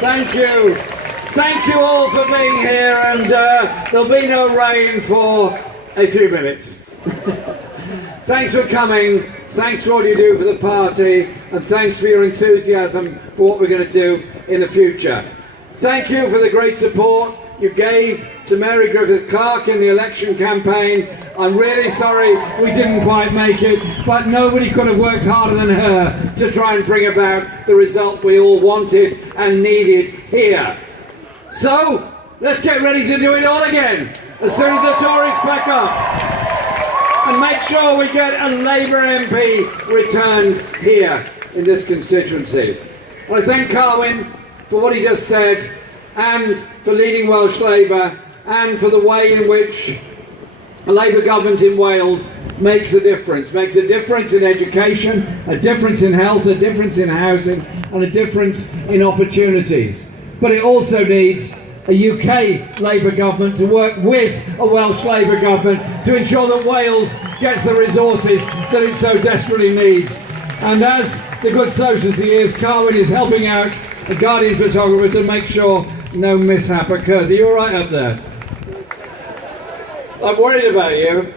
Thank you. Thank you all for being here, and there'll be no rain for a few minutes. Thanks for coming, thanks for all you do for the party, and thanks for your enthusiasm for what we're going to do in the future. Thank you for the great support you gave to Mary Griffith-Clark in the election campaign. I'm really sorry we didn't quite make it, but nobody could have worked harder than her to try and bring about the result we all wanted and needed here. So, let's get ready to do it all again as soon as the Tories pack up, and make sure we get a Labour MP returned here in this constituency. I thank Corbyn for what he just said, and for leading Welsh Labour, and for the way in which a Labour government in Wales makes a difference in education, a difference in health, a difference in housing, and a difference in opportunities. But it also needs a UK Labour government to work with a Welsh Labour government to ensure that Wales gets the resources that it so desperately needs. And as the good socialist he is, Corbyn is helping out a Guardian photographer to make sure no mishap occurs. Are you all right up there? I'm worried about you.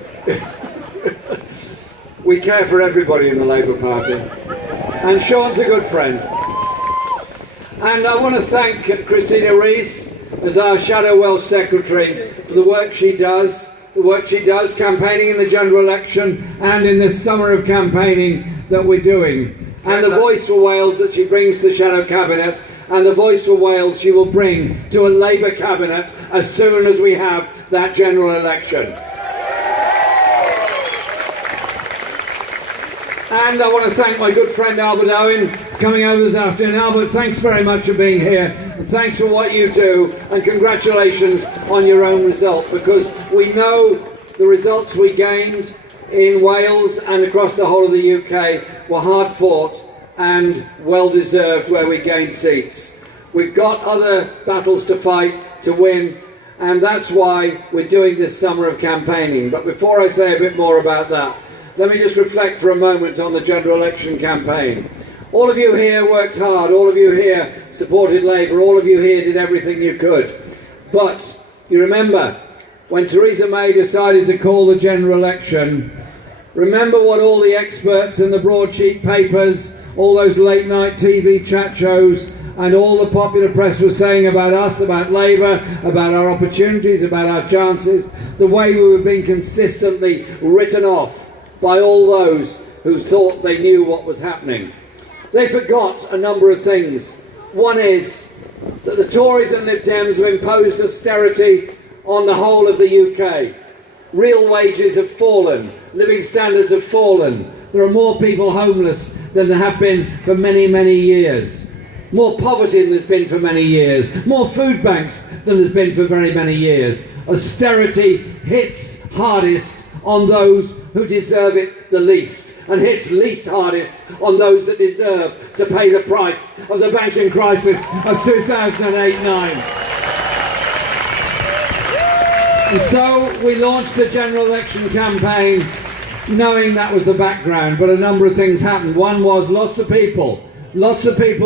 We care for everybody in the Labour Party. And Sean's a good friend. And I want to thank Christina Rees as our Shadow Welsh Secretary for the work she does campaigning in the general election and in this summer of campaigning that we're doing. And the voice for Wales that she brings to the Shadow Cabinet, and the voice for Wales she will bring to a Labour Cabinet as soon as we have that general election. And I want to thank my good friend Albert Owen for coming over this afternoon. Albert, thanks very much for being here, and thanks for what you do, and congratulations on your own result, because we know the results we gained in Wales and across the whole of the UK were hard fought and well deserved where we gained seats. We've got other battles to fight to win, and that's why we're doing this summer of campaigning. But before I say a bit more about that, let me just reflect for a moment on the general election campaign. All of you here worked hard, all of you here supported Labour, all of you here did everything you could. But you remember, when Theresa May decided to call the general election, remember what all the experts in the broadsheet papers, all those late night TV chat shows, and all the popular press were saying about us, about Labour, about our opportunities, about our chances, the way we were being consistently written off by all those who thought they knew what was happening. They forgot a number of things. One is that the Tories and Lib Dems have imposed austerity on the whole of the UK. Real wages have fallen, living standards have fallen. There are more people homeless than there have been for many, many years. More poverty than there's been for many years. More food banks than there's been for very many years. Austerity hits hardest on those who deserve it the least, and hits least hardest on those that deserve to pay the price of the banking crisis of 2008-9. And so we launched the general election campaign knowing that was the background, but a number of things happened. One was lots of people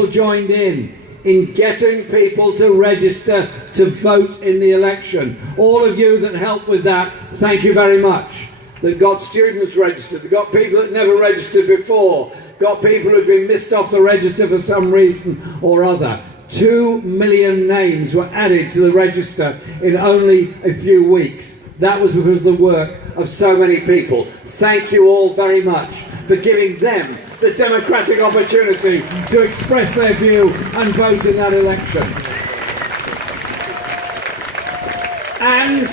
joined in getting people to register to vote in the election. All of you that helped with that, thank you very much. That got students registered, that got people that never registered before, got people who've been missed off the register for some reason or other. 2 million names were added to the register in only a few weeks. That was because of the work of so many people. Thank you all very much for giving them the democratic opportunity to express their view and vote in that election. And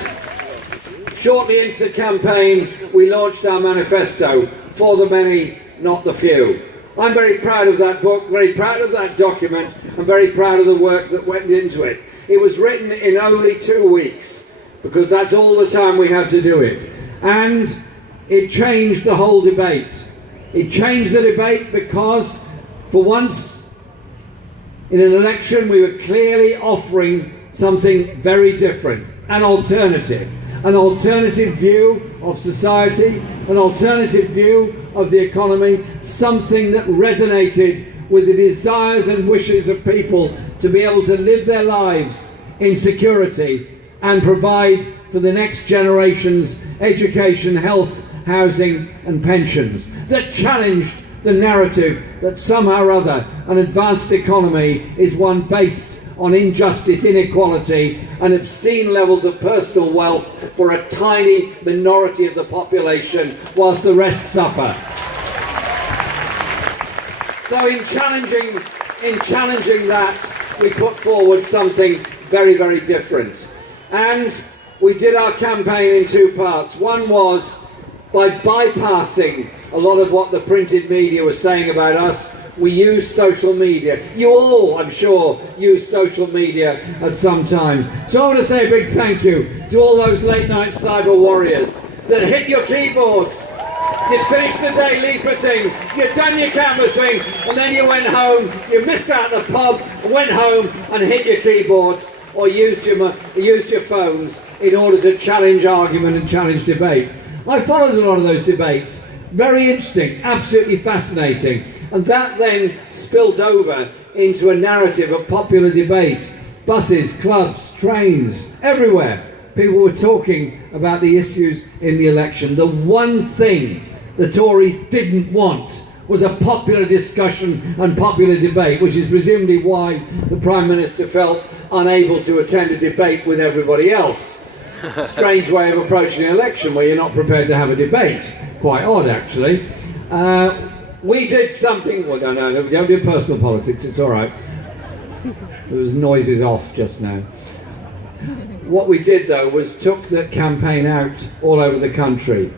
shortly into the campaign, we launched our manifesto, For the Many, Not the Few. I'm very proud of that book, very proud of that document, I'm very proud of the work that went into it. It was written in only 2 weeks, because that's all the time we had to do it. And it changed the whole debate. It changed the debate because, for once in an election, we were clearly offering something very different, an alternative view of society, an alternative view of the economy, something that resonated with the desires and wishes of people to be able to live their lives in security and provide for the next generations education, health, housing and pensions, that challenged the narrative that somehow or other an advanced economy is one based on injustice, inequality and obscene levels of personal wealth for a tiny minority of the population whilst the rest suffer. So in challenging that, we put forward something very, very different. And we did our campaign in 2 parts. One was by bypassing a lot of what the printed media was saying about us. We used social media. You all, I'm sure, use social media at some times. So I want to say a big thank you to all those late night cyber warriors that hit your keyboards. You'd finished the day leafleting, you'd done your canvassing, and then you went home, you missed out the pub, and went home and hit your keyboards, or used your phones in order to challenge argument and challenge debate. I followed a lot of those debates. Very interesting, absolutely fascinating. And that then spilt over into a narrative of popular debate. Buses, clubs, trains, everywhere. People were talking about the issues in the election. The one thing the Tories didn't want was a popular discussion and popular debate, which is presumably why the Prime Minister felt unable to attend a debate with everybody else. Strange way of approaching an election where you're not prepared to have a debate. Quite odd, actually. We did something, well, no, don't be personal politics, it's all right. There was noises off just now. What we did, though, was took the campaign out all over the country.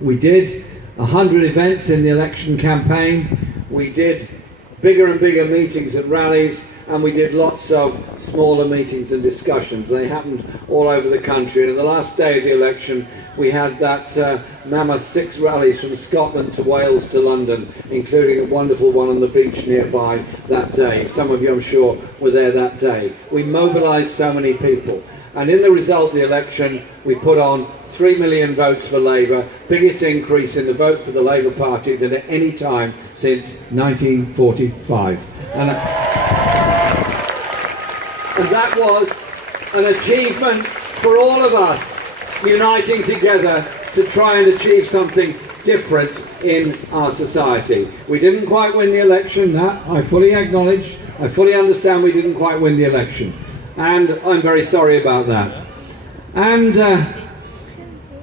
We did 100 events in the election campaign. We did bigger and bigger meetings and rallies, and we did lots of smaller meetings and discussions. They happened all over the country. And on the last day of the election, we had that mammoth 6 rallies from Scotland to Wales to London, including a wonderful one on the beach nearby that day. Some of you, I'm sure, were there that day. We mobilised so many people. And in the result of the election, we put on 3 million votes for Labour, biggest increase in the vote for the Labour Party than at any time since 1945. And that was an achievement for all of us, uniting together to try and achieve something different in our society. We didn't quite win the election, that I fully acknowledge. I fully understand we didn't quite win the election. And I'm very sorry about that. And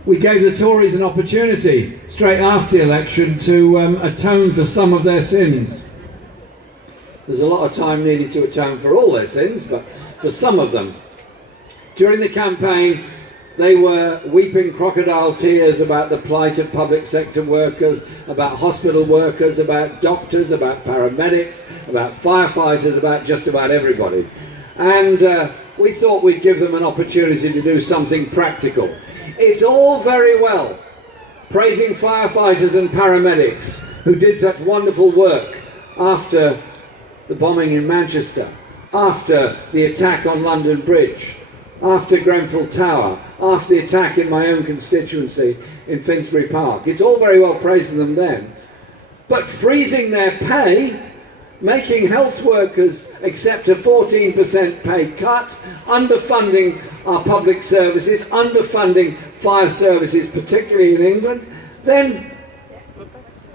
we gave the Tories an opportunity straight after the election to atone for some of their sins. There's a lot of time needed to atone for all their sins, but for some of them. During the campaign, they were weeping crocodile tears about the plight of public sector workers, about hospital workers, about doctors, about paramedics, about firefighters, about just about everybody. And we thought we'd give them an opportunity to do something practical. It's all very well praising firefighters and paramedics who did such wonderful work after the bombing in Manchester, after the attack on London Bridge, after Grenfell Tower, after the attack in my own constituency in Finsbury Park. It's all very well praising them then. But freezing their pay, making health workers accept a 14% pay cut, underfunding our public services, underfunding fire services, particularly in England, then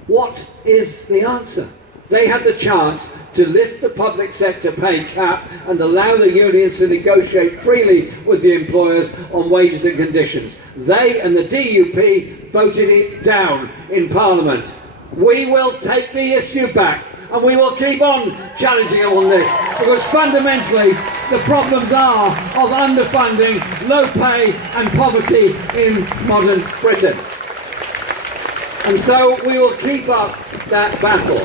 what is the answer? They had the chance to lift the public sector pay cap and allow the unions to negotiate freely with the employers on wages and conditions. They and the DUP voted it down in Parliament. We will take the issue back. And we will keep on challenging them on this, because fundamentally the problems are of underfunding, low pay and poverty in modern Britain. And so we will keep up that battle.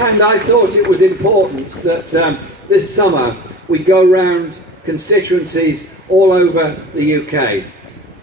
And I thought it was important that this summer we go round constituencies all over the UK,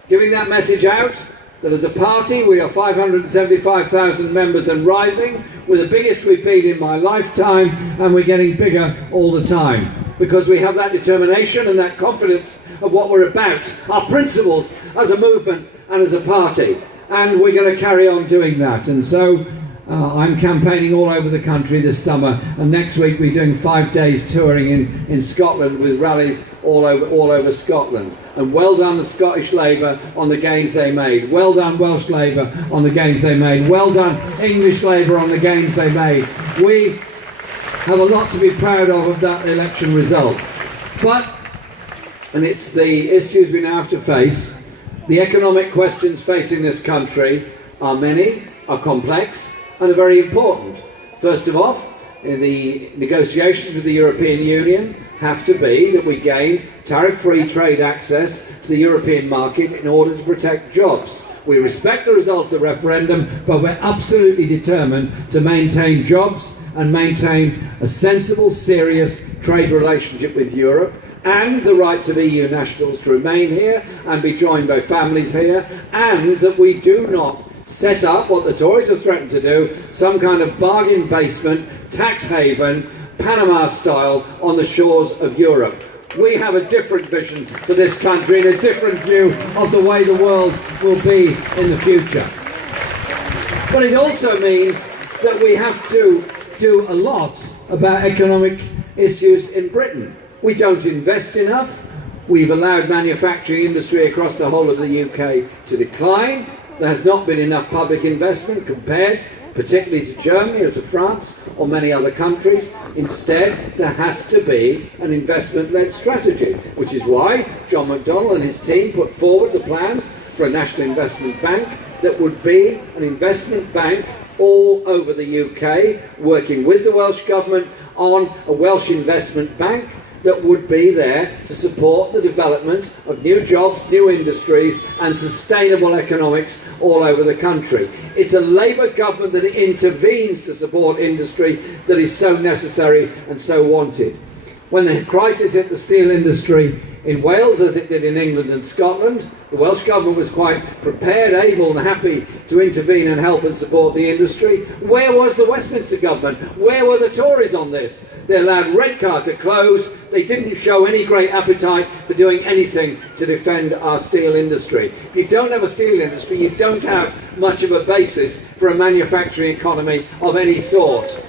giving that message out that as a party we are 575,000 members and rising. We're the biggest we've been in my lifetime, and we're getting bigger all the time because we have that determination and that confidence of what we're about, our principles as a movement and as a party, and we're going to carry on doing that. And so I'm campaigning all over the country this summer, and next week we're doing 5 days touring in Scotland with rallies all over Scotland. And well done the Scottish Labour on the gains they made. Well done Welsh Labour on the gains they made. Well done English Labour on the gains they made. We have a lot to be proud of that election result. But, and it's the issues we now have to face, the economic questions facing this country are many, are complex, and are very important. First of all, in the negotiations with the European Union have to be that we gain tariff-free trade access to the European market in order to protect jobs. We respect the result of the referendum, but we're absolutely determined to maintain jobs and maintain a sensible, serious trade relationship with Europe, and the rights of EU nationals to remain here and be joined by families here, and that we do not set up what the Tories have threatened to do, some kind of bargain basement, tax haven, Panama style on the shores of Europe. We have a different vision for this country and a different view of the way the world will be in the future. But it also means that we have to do a lot about economic issues in Britain. We don't invest enough. We've allowed manufacturing industry across the whole of the UK to decline. There has not been enough public investment compared particularly to Germany or to France or many other countries. Instead, there has to be an investment-led strategy, which is why John McDonnell and his team put forward the plans for a national investment bank that would be an investment bank all over the UK, working with the Welsh Government on a Welsh investment bank that would be there to support the development of new jobs, new industries and sustainable economics all over the country. It's a Labour government that intervenes to support industry that is so necessary and so wanted. When the crisis hit the steel industry in Wales, as it did in England and Scotland, the Welsh Government was quite prepared, able and happy to intervene and help and support the industry. Where was the Westminster Government? Where were the Tories on this? They allowed Redcar to close. They didn't show any great appetite for doing anything to defend our steel industry. If you don't have a steel industry, you don't have much of a basis for a manufacturing economy of any sort.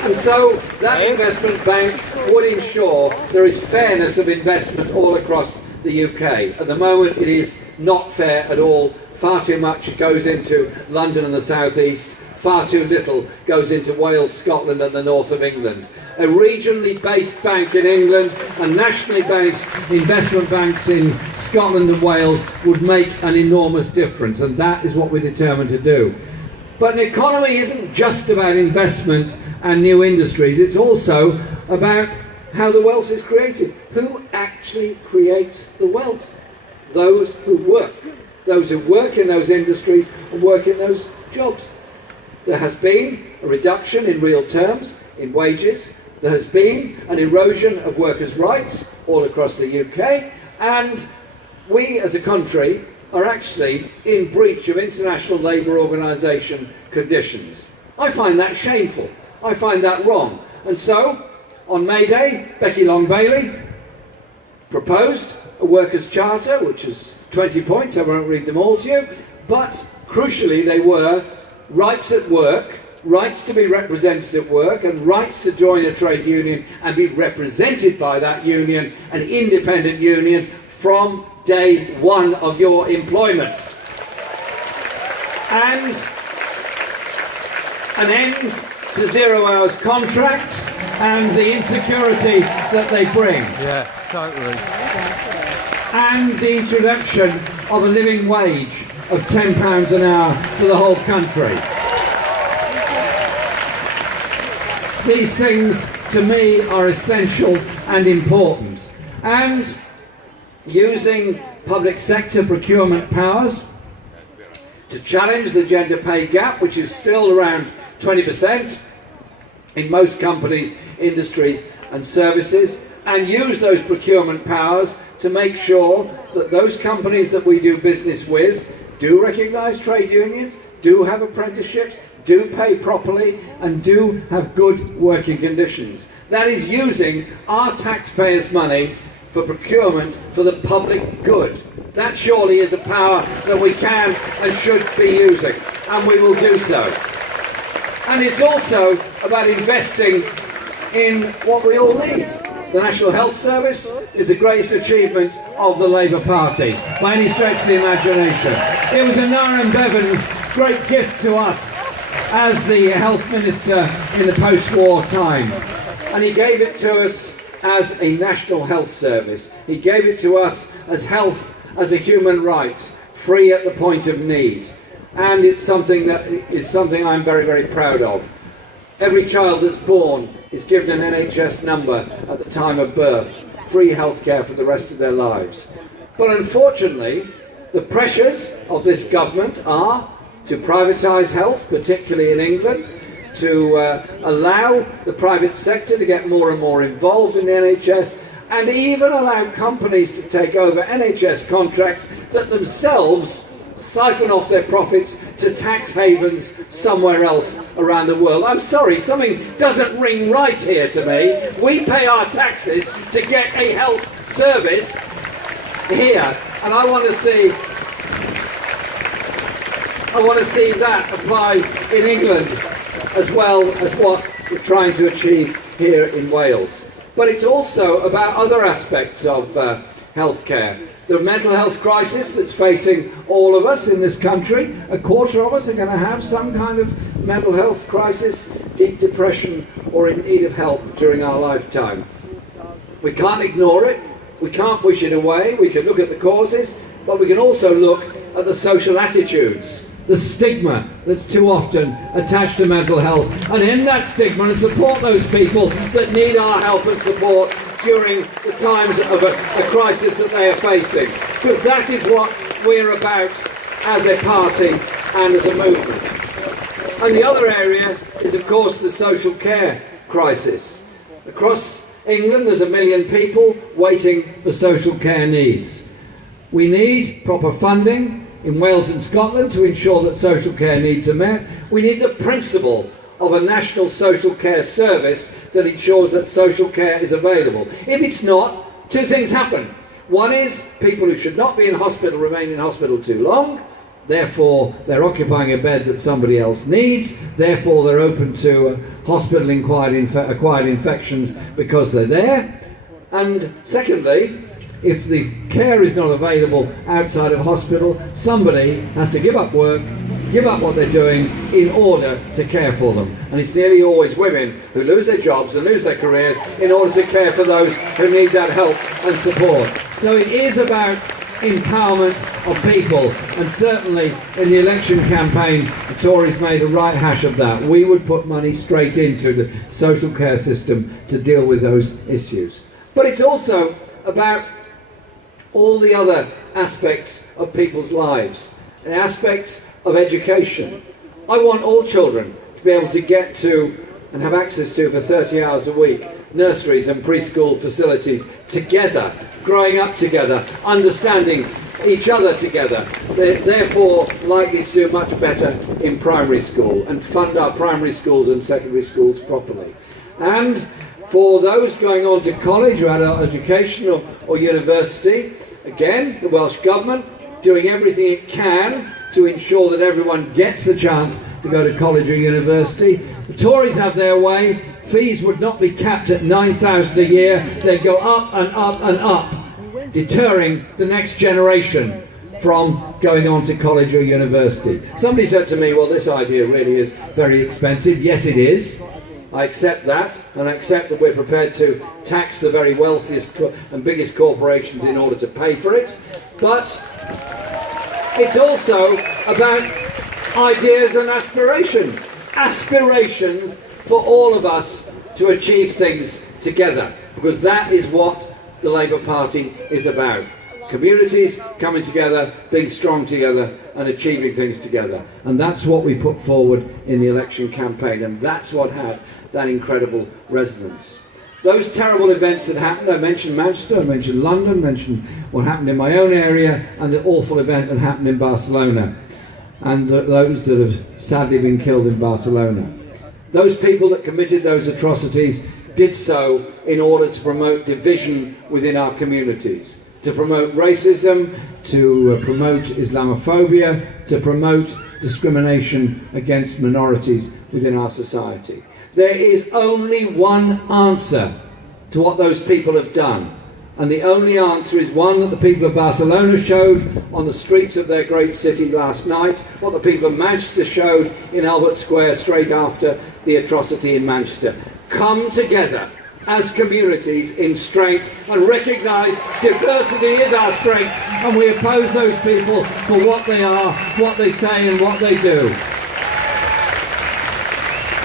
And so that investment bank would ensure there is fairness of investment all across the UK. At the moment it is not fair at all. Far too much goes into London and the South East, far too little goes into Wales, Scotland and the north of England. A regionally based bank in England and nationally based investment banks in Scotland and Wales would make an enormous difference, and that is what we're determined to do. But an economy isn't just about investment and new industries, it's also about how the wealth is created. Who actually creates the wealth? Those who work. Those who work in those industries and work in those jobs. There has been a reduction in real terms in wages. There has been an erosion of workers' rights all across the UK, and we as a country are actually in breach of International Labour Organisation conditions. I find that shameful. I find that wrong. And so, on May Day, Becky Long-Bailey proposed a workers' charter, which is 20 points, I won't read them all to you, but crucially they were rights at work, rights to be represented at work, and rights to join a trade union and be represented by that union, an independent union, from day one of your employment. And an end to 0 hours contracts and the insecurity that they bring. Yeah, totally. And the introduction of a living wage of £10 an hour for the whole country. These things, to me, are essential and important. And using public sector procurement powers to challenge the gender pay gap, which is still around 20% in most companies, industries and services, and use those procurement powers to make sure that those companies that we do business with do recognise trade unions, do have apprenticeships, do pay properly, and do have good working conditions. That is using our taxpayers' money for procurement for the public good. That surely is a power that we can and should be using, and we will do so. And it's also about investing in what we all need. The National Health Service is the greatest achievement of the Labour Party, by any stretch of the imagination. It was Aneurin Bevan's great gift to us as the Health Minister in the post-war time. And he gave it to us as a National Health Service. He gave it to us as health as a human right, free at the point of need. And it's something I'm very, very proud of. Every child that's born is given an NHS number at the time of birth, free healthcare for the rest of their lives. But unfortunately, the pressures of this government are to privatise health, particularly in England, to allow the private sector to get more and more involved in the NHS, and even allow companies to take over NHS contracts that themselves siphon off their profits to tax havens somewhere else around the world. I'm sorry, something doesn't ring right here to me. We pay our taxes to get a health service here, and I want to see that apply in England as well as what we're trying to achieve here in Wales. But it's also about other aspects of healthcare. The mental health crisis that's facing all of us in this country. A quarter of us are going to have some kind of mental health crisis, deep depression, or in need of help during our lifetime. We can't ignore it. We can't wish it away. We can look at the causes, but we can also look at the social attitudes, the stigma that's too often attached to mental health, and in that stigma, and support those people that need our help and support during the times of a crisis that they are facing. Because that is what we're about as a party and as a movement. And the other area is, of course, the social care crisis. Across England, there's 1 million people waiting for social care needs. We need proper funding in Wales and Scotland to ensure that social care needs are met. We need the principle of a national social care service that ensures that social care is available. If it's not, two things happen. One is people who should not be in hospital remain in hospital too long, therefore they're occupying a bed that somebody else needs, therefore they're open to hospital-acquired infections because they're there. And secondly, if the care is not available outside of hospital, somebody has to give up work, give up what they're doing in order to care for them. And it's nearly always women who lose their jobs and lose their careers in order to care for those who need that help and support. So it is about empowerment of people, and certainly in the election campaign the Tories made a right hash of that. We would put money straight into the social care system to deal with those issues. But it's also about all the other aspects of people's lives, and aspects of education. I want all children to be able to get to and have access to, for 30 hours a week, nurseries and preschool facilities together, growing up together, understanding each other together. They're therefore likely to do much better in primary school and fund our primary schools and secondary schools properly. And for those going on to college or adult education or university, again, the Welsh Government doing everything it can to ensure that everyone gets the chance to go to college or university. The Tories have their way. Fees would not be capped at £9,000 a year. They'd go up and up and up, deterring the next generation from going on to college or university. Somebody said to me, well, this idea really is very expensive. Yes, it is. I accept that, and I accept that we're prepared to tax the very wealthiest and biggest corporations in order to pay for it. But it's also about ideas and aspirations. Aspirations for all of us to achieve things together, because that is what the Labour Party is about. communities coming together, being strong together and achieving things together. And that's what we put forward in the election campaign, and that's what had that incredible resonance. Those terrible events that happened, I mentioned Manchester, I mentioned London, mentioned what happened in my own area, and the awful event that happened in Barcelona, and those that have sadly been killed in Barcelona. Those people that committed those atrocities did so in order to promote division within our communities, to promote racism, to promote Islamophobia, to promote discrimination against minorities within our society. There is only one answer to what those people have done, and the only answer is one that the people of Barcelona showed on the streets of their great city last night, what the people of Manchester showed in Albert Square straight after the atrocity in Manchester. Come together as communities in strength and recognise diversity is our strength, and we oppose those people for what they are, what they say and what they do.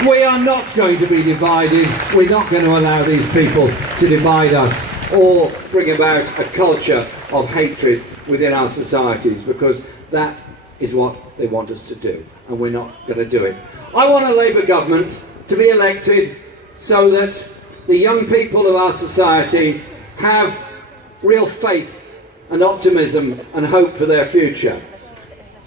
We are not going to be divided. We're not going to allow these people to divide us or bring about a culture of hatred within our societies, because that is what they want us to do, and we're not going to do it. I want a Labour government to be elected so that the young people of our society have real faith and optimism and hope for their future,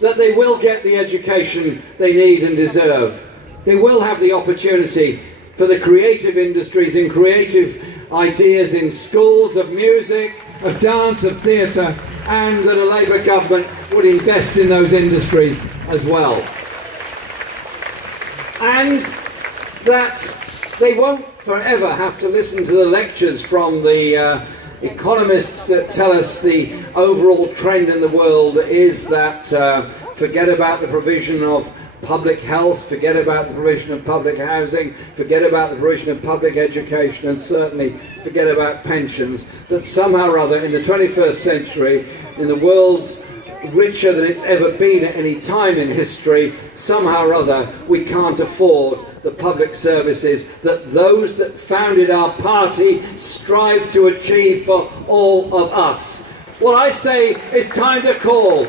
that they will get the education they need and deserve. They will have the opportunity for the creative industries and creative ideas in schools of music, of dance, of theatre, and that a Labour government would invest in those industries as well. And that they won't forever have to listen to the lectures from the economists that tell us the overall trend in the world is that forget about the provision of public health, forget about the provision of public housing, forget about the provision of public education, and certainly forget about pensions, that somehow or other in the 21st century, in the world richer than it's ever been at any time in history, somehow or other we can't afford the public services that those that founded our party strive to achieve for all of us. What I say is time to call.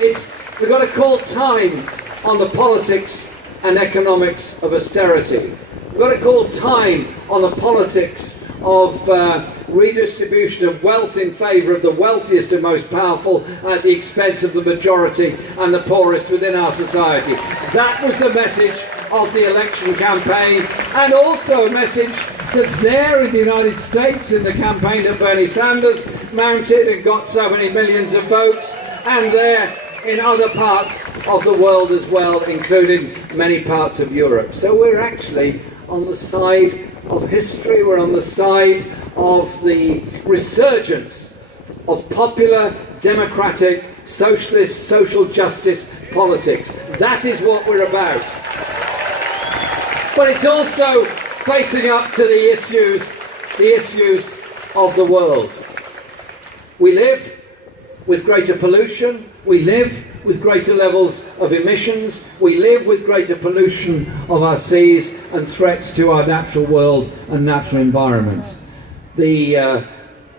We've got to call time on the politics and economics of austerity. We've got to call time on the politics of redistribution of wealth in favour of the wealthiest and most powerful at the expense of the majority and the poorest within our society. That was the message of the election campaign, and also a message that's there in the United States in the campaign that Bernie Sanders mounted and got so many millions of votes, and there in other parts of the world as well, including many parts of Europe. So we're actually on the side of history, we're on the side of the resurgence of popular, democratic, socialist, social justice politics. That is what we're about. But it's also facing up to the issues of the world. We live with greater pollution, we live with greater levels of emissions, we live with greater pollution of our seas and threats to our natural world and natural environment. The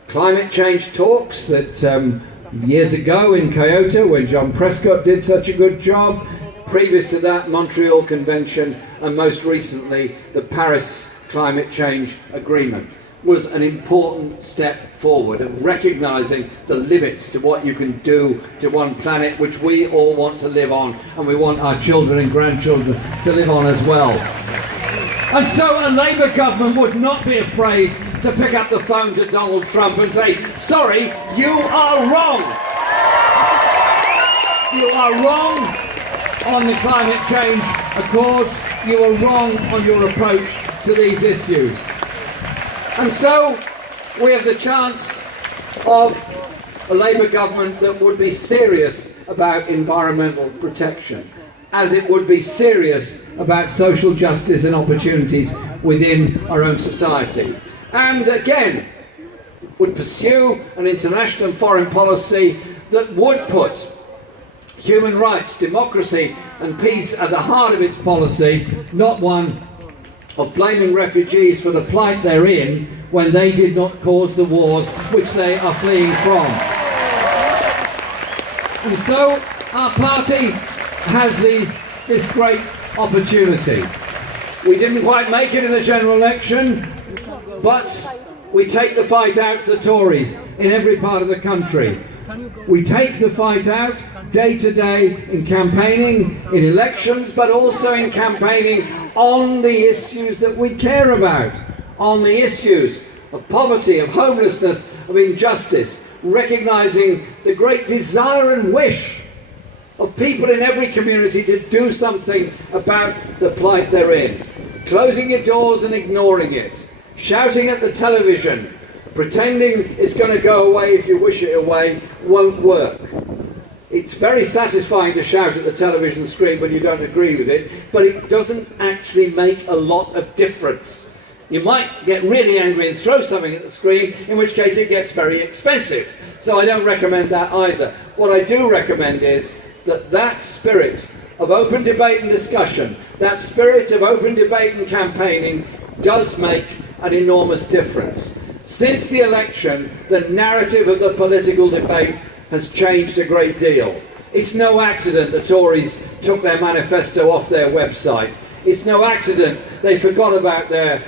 climate change talks that years ago in Kyoto, when John Prescott did such a good job, previous to that Montreal Convention, and most recently the Paris Climate Change Agreement, was an important step forward of recognising the limits to what you can do to one planet which we all want to live on, and we want our children and grandchildren to live on as well. And so a Labour government would not be afraid to pick up the phone to Donald Trump and say, sorry, you are wrong. You are wrong on the climate change accords. You are wrong on your approach to these issues. And so we have the chance of a Labour government that would be serious about environmental protection, as it would be serious about social justice and opportunities within our own society. And again, would pursue an international and foreign policy that would put human rights, democracy and peace at the heart of its policy, not one of blaming refugees for the plight they're in when they did not cause the wars which they are fleeing from. And so our party has this great opportunity. We didn't quite make it in the general election, but we take the fight out to the Tories in every part of the country. We take the fight out day to day in campaigning, in elections, but also in campaigning on the issues that we care about, on the issues of poverty, of homelessness, of injustice, recognising the great desire and wish of people in every community to do something about the plight they're in. Closing your doors and ignoring it, shouting at the television, pretending it's going to go away if you wish it away, won't work. It's very satisfying to shout at the television screen when you don't agree with it, but it doesn't actually make a lot of difference. You might get really angry and throw something at the screen, in which case it gets very expensive. So I don't recommend that either. What I do recommend is that spirit of open debate and discussion, that spirit of open debate and campaigning does make an enormous difference. Since the election, the narrative of the political debate has changed a great deal. It's no accident the Tories took their manifesto off their website. It's no accident they forgot about their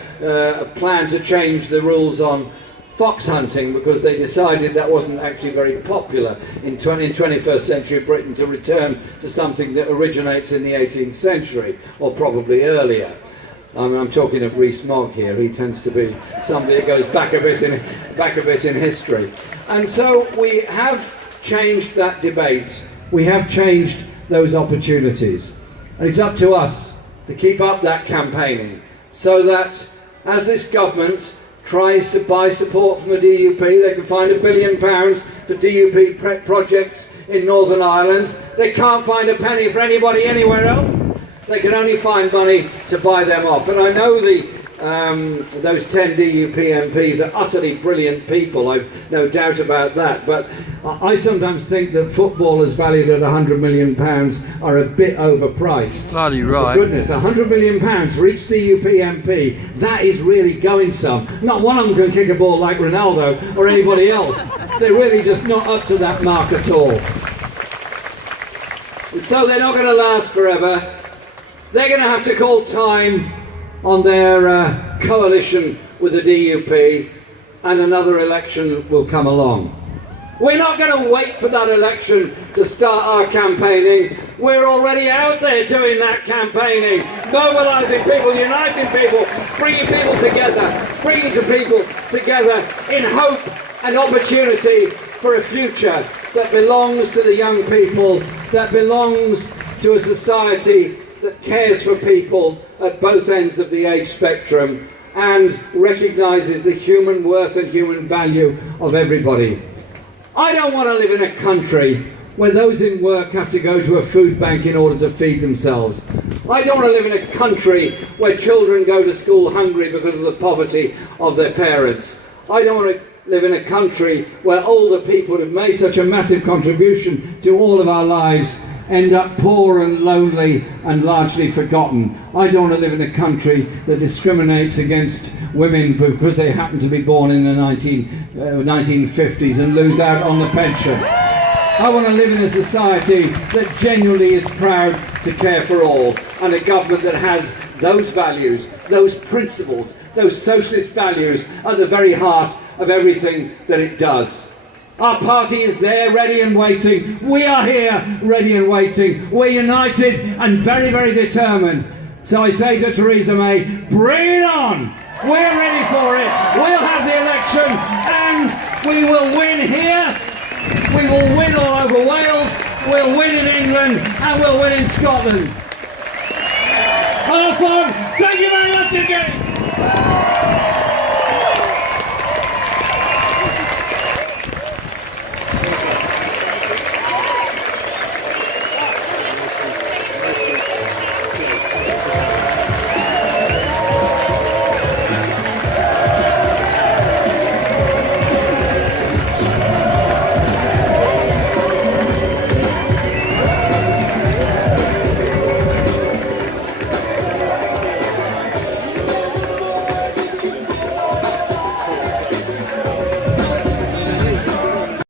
plan to change the rules on fox hunting because they decided that wasn't actually very popular in 21st century Britain to return to something that originates in the 18th century, or probably earlier. I'm talking of Rees-Mogg here. He tends to be somebody that goes back a bit in history. And so we have changed that debate. We have changed those opportunities. And it's up to us to keep up that campaigning so that as this government tries to buy support from the DUP, they can find £1 billion for DUP projects in Northern Ireland. They can't find a penny for anybody anywhere else. They can only find money to buy them off. And I know those 10 DUP MPs are utterly brilliant people, I've no doubt about that, but I sometimes think that footballers valued at £100 million are a bit overpriced. Bloody right. For goodness, £100 million for each DUP MP, that is really going some. Not one of them can kick a ball like Ronaldo or anybody else. They're really just not up to that mark at all. So they're not going to last forever. They're going to have to call time on their coalition with the DUP, and another election will come along. We're not going to wait for that election to start our campaigning. We're already out there doing that campaigning, mobilising people, uniting people, bringing people together in hope and opportunity for a future that belongs to the young people, that belongs to a society that cares for people at both ends of the age spectrum and recognises the human worth and human value of everybody. I don't want to live in a country where those in work have to go to a food bank in order to feed themselves. I don't want to live in a country where children go to school hungry because of the poverty of their parents. I don't want to live in a country where older people who've made such a massive contribution to all of our lives end up poor and lonely and largely forgotten. I don't want to live in a country that discriminates against women because they happen to be born in the 1950s and lose out on the pension. I want to live in a society that genuinely is proud to care for all, and a government that has those values, those principles, those socialist values at the very heart of everything that it does. Our party is there, ready and waiting. We are here, ready and waiting. We're united and very, very determined. So I say to Theresa May, bring it on. We're ready for it. We'll have the election and we will win here. We will win all over Wales. We'll win in England and we'll win in Scotland. Thank you very much again.